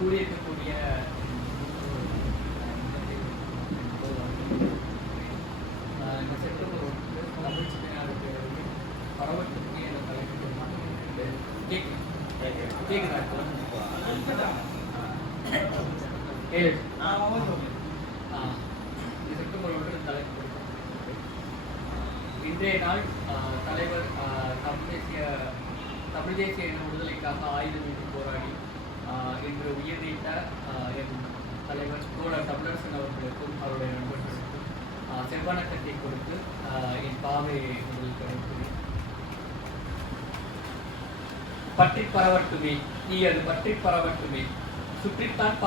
கூடியிருக்கக்கூடிய இந்த செப்டம்பர் 1 தமிழ் சினிமாவுக்கு பரவக்கூடிய இந்த தலைப்பு கேட்குதா செப்டம்பர் 1 தலைப்பு. இன்றைய நாள் தலைவர் தமிழ் தேசிய இன விடுதலைக்காக ஆயுதமேந்தி போராடி இன்று உயிர் நீத்த என் தலைவர் தோழர் தமிழரசன் அவர்களுக்கும் அவருடைய நண்பர்களுக்கும் செவ்வணக்கத்தை கொடுத்து என் பாவை முதல் பற்றி பரவட்டுமே, நீ அது பற்றி பரவட்டுமே, சுற்றித்தான்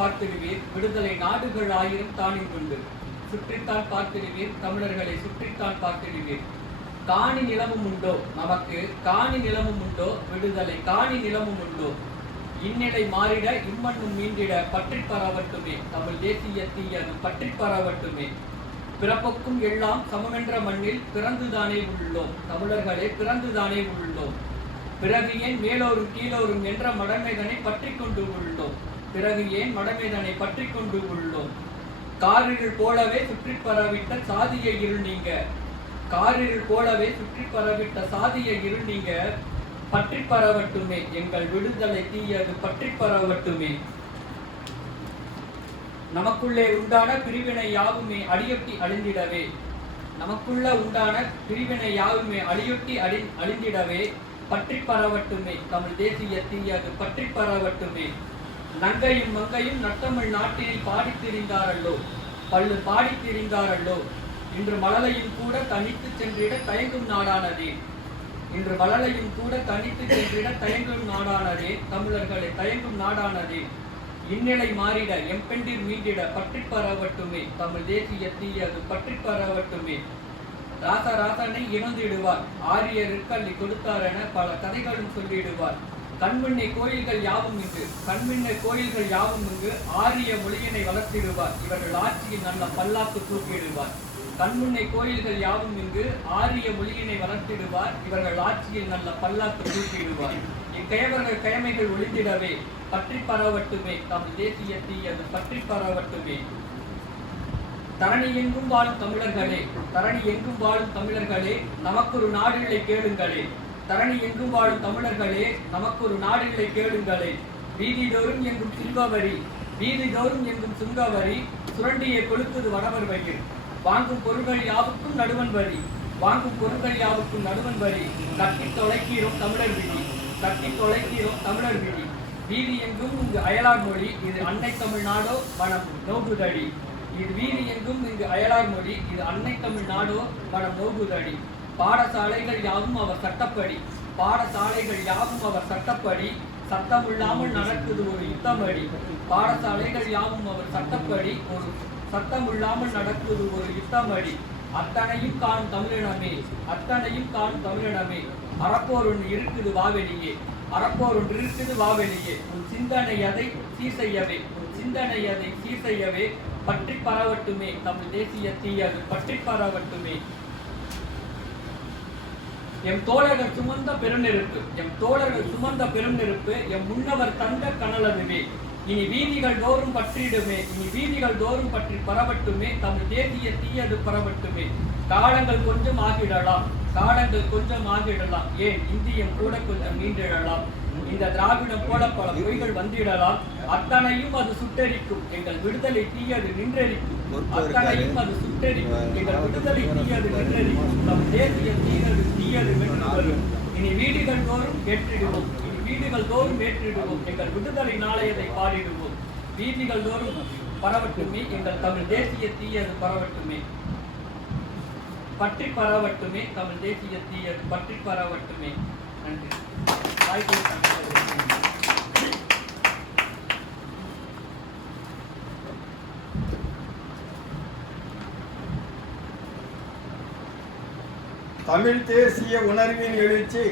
பார்த்திடுவீர் விடுதலை நாடுகள் 1000 தானிங்குண்டு, சுற்றித்தான் பார்த்திடுவீர் தமிழர்களை சுற்றித்தான் பார்த்திடுவீர். காணி நிலமும் உண்டோ நமக்கு, காணி நிலமும் உண்டோ விடுதலை, காணி நிலமும் உண்டோ, இந்நிலை மாறிட இம்மண்ணும் மீண்டிட பற்றி பரவட்டுமே, தமிழ் தேசிய தீயது பற்றி பரவட்டுமே. பிறப்புக்கும் எல்லாம் சமமென்ற மண்ணில் பிறந்துதானே உள்ளோம், தமிழர்களே பிறந்துதானே உள்ளோம். பிறகு ஏன் மேலோரும் கீழோரும் என்ற மடமைதனை பற்றி கொண்டு உள்ளோம், பிறகு ஏன் மடமைதனை பற்றி கொண்டு உள்ளோம். காரிருள் போலவே சுற்றி பரவிட்ட சாதிய இருள் நீங்க, காரிருள் போலவே சுற்றி பரவிட்ட சாதிய இருள் நீங்க, பற்றி பரவட்டுமே எங்கள் விடுதலை தீயது பற்றி பரவட்டுமே. நமக்குள்ளே உண்டான பிரிவினை யாவுமே அடியொட்டி அழிந்திடவே, நமக்குள்ள உண்டான பிரிவினை யாவுமே அடியொட்டி அழிந்திடவே பற்றி பரவட்டுமே, தமிழ் தேசிய தீயது பற்றி பரவட்டுமே. நங்கையும் மங்கையும் நட்டமிழ் நாட்டில் பாடித் திரிந்தாரல்லோ, பல்லு பாடித் திரிந்தாரல்லோ, இன்று மழலையும் கூட தனித்து சென்றிட தயங்கும் நாடானதே, இன்று மழலையும் கூட தனித்து சென்றிட தயங்கும் நாடானதே, தமிழர்களை தயங்கும் நாடானதே. இந்நிலை மாறிட எம்பெண்டிர் மீண்டிட பற்றி பரவட்டுமே, தமிழ் தேசிய தீயது பற்றி பரவட்டுமே. ராசனை இணந்திடுவார், ஆரியருக்கல்லி கொடுத்தார் என பல கதைகளும் சொல்லிடுவார். கண்முன்னை கோயில்கள் யாவும் இங்கு, கண்முன்னை கோயில்கள் யாவும் இங்கு, ஆரிய மொழியினை வளர்த்திடுவார், இவர்கள் ஆட்சியில் நல்ல பல்லாக்கு தூக்கிடுவார். கண்முன்னை கோயில்கள் யாவும் இங்கு, ஆரிய மொழியினை வளர்த்திடுவார், இவர்கள் ஆட்சியில் நல்ல பல்லாக்கு தூக்கிடுவார். இக்கயவர்கள் கயமைகள் ஒளிந்திடவே பற்றி பரவட்டுமே, தமிழ் தேசிய தீயது பற்றி பரவட்டுமே. தரணி எங்கும் வாழும் தமிழர்களே, தரணி எங்கும் வாழும் தமிழர்களே, நமக்கொரு நாடுகளை கேளுங்களே, தரணி எங்கும் வாழும் தமிழர்களே, நமக்கொரு நாடுகளை கேளுங்களே. வீதிதோறும் எங்கும் சுங்கவரி, வீதிதோறும் எங்கும் சுங்கவரி, சுரண்டியை கொளுத்துது வடவர் வயிறு. வாங்கும் பொருள்கள் யாவுக்கும் நடுவன் வரி, வாங்கும் பொருள்கள் யாவுக்கும் நடுவன் வரி. கட்டி தொலைக்கிறோம் தமிழர் விதி, கட்டி தொலைக்கிறோம் தமிழர் விதி. வீதி எங்கும் இங்கு அயலார் மொழி, இது அன்னை தமிழ்நாடோ மனம் நோகுதடி. இது வீதி எங்கும் இங்கு அயலார் மொழி, இது அன்னை தமிழ்நாடோ மனம் நோகுதடி. பாடசாலைகள் யாவும் அவர் சட்டப்படி, பாடசாலைகள் யாவும் அவர் சட்டப்படி, சத்தமில்லாமல் நடக்குது ஒரு யுத்தமடி. பாடசாலைகள் யாவும் அவர் சட்டப்படி, ஒரு சத்தமில்லாமல் நடக்குது ஒரு யுத்தமடி. அத்தனையும் காணும் தமிழினமே, அத்தனையும் காணும் தமிழினமே. அறப்போர் ஒன்று இருக்குது வாவெளியே, அறப்போர் ஒன்று இருக்குது வாவெளியே. உன் சிந்தனை அதை சீசெய்யவே, உன் சிந்தனை அதை சீசெய்யவே பற்றி பரவட்டுமே, தமிழ் தேசிய தீயது பற்றி பரவட்டுமே. எம் தோழர்கள் சுமந்த பெருநெருப்பு, எம் தோழர்கள் சுமந்த பெருநெருப்பு, எம் முன்னவர் தந்த கனலதுவே. இனி வீதிகள் தோறும் பற்றிடுமே, இனி வீதிகள் தோறும் பற்றி பரவட்டுமே, தமிழ் தேசிய தீயது பரவட்டுமே. காலங்கள் கொஞ்சம் ஆகிடலாம், காலங்கள் கொஞ்சம் ஆகிடலாம், ஏன் இந்தியம் கூட கொஞ்சம் நீண்டிடலாம். இந்த திராவிடம் போல பல பொய்கள் வந்திடலாம், அத்தனையும் அது சுட்டரிக்கும் எங்கள் விடுதலை தீயது நின்றரிக்கும். அத்தனையும் அது சுட்டரிக்கும் எங்கள் விடுதலை தீயது நின்றரிக்கும். நம் தேசிய தீயது வென்று வரும். இனி வீடுகள் தோறும் ஏற்றிடுவோம், இனி வீடுகள் தோறும் ஏற்றிடுவோம், எங்கள் விடுதலை நாளையதை பாடிடுவோம். வீதிகள் தோறும் பரவட்டுமே, எங்கள் தமிழ் தேசிய தீயது பரவட்டுமே, பற்றி பரவட்டுமே, தமிழ் தேசிய தீயது பற்றி பரவட்டுமே. நன்றி. தமிழ் தேசிய உணர்வின் எழுச்சி,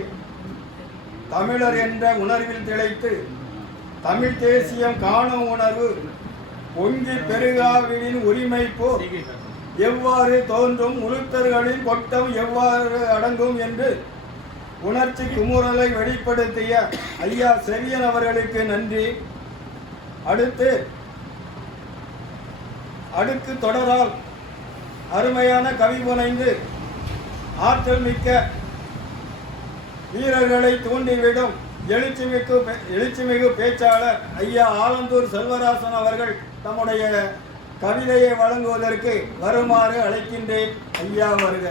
தமிழர் என்ற உணர்வில் திளைத்து தமிழ் தேசியம் காணும் உணர்வு பொங்கி பெருகாவிடின் உரிமை போர் எவ்வாறு தோன்றும் உளுத்தர்களின் கொட்டம் எவ்வாறு அடங்கும் என்று உணர்ச்சி குமுறலை வெளிப்படுத்திய ஐயா செவியன் அவர்களுக்கு நன்றி. அடுக்கு தொடரால் அருமையான கவி புனைந்து ஆற்றல் மிக்க வீரர்களை தூண்டிவிடும் எழுச்சிமிகு பேச்சாளர் ஐயா ஆலந்தூர் செல்வராசன் அவர்கள் தம்முடைய கவிதையை வழங்குவதற்கு வருமாறு அழைக்கின்றேன். ஐயா வருக.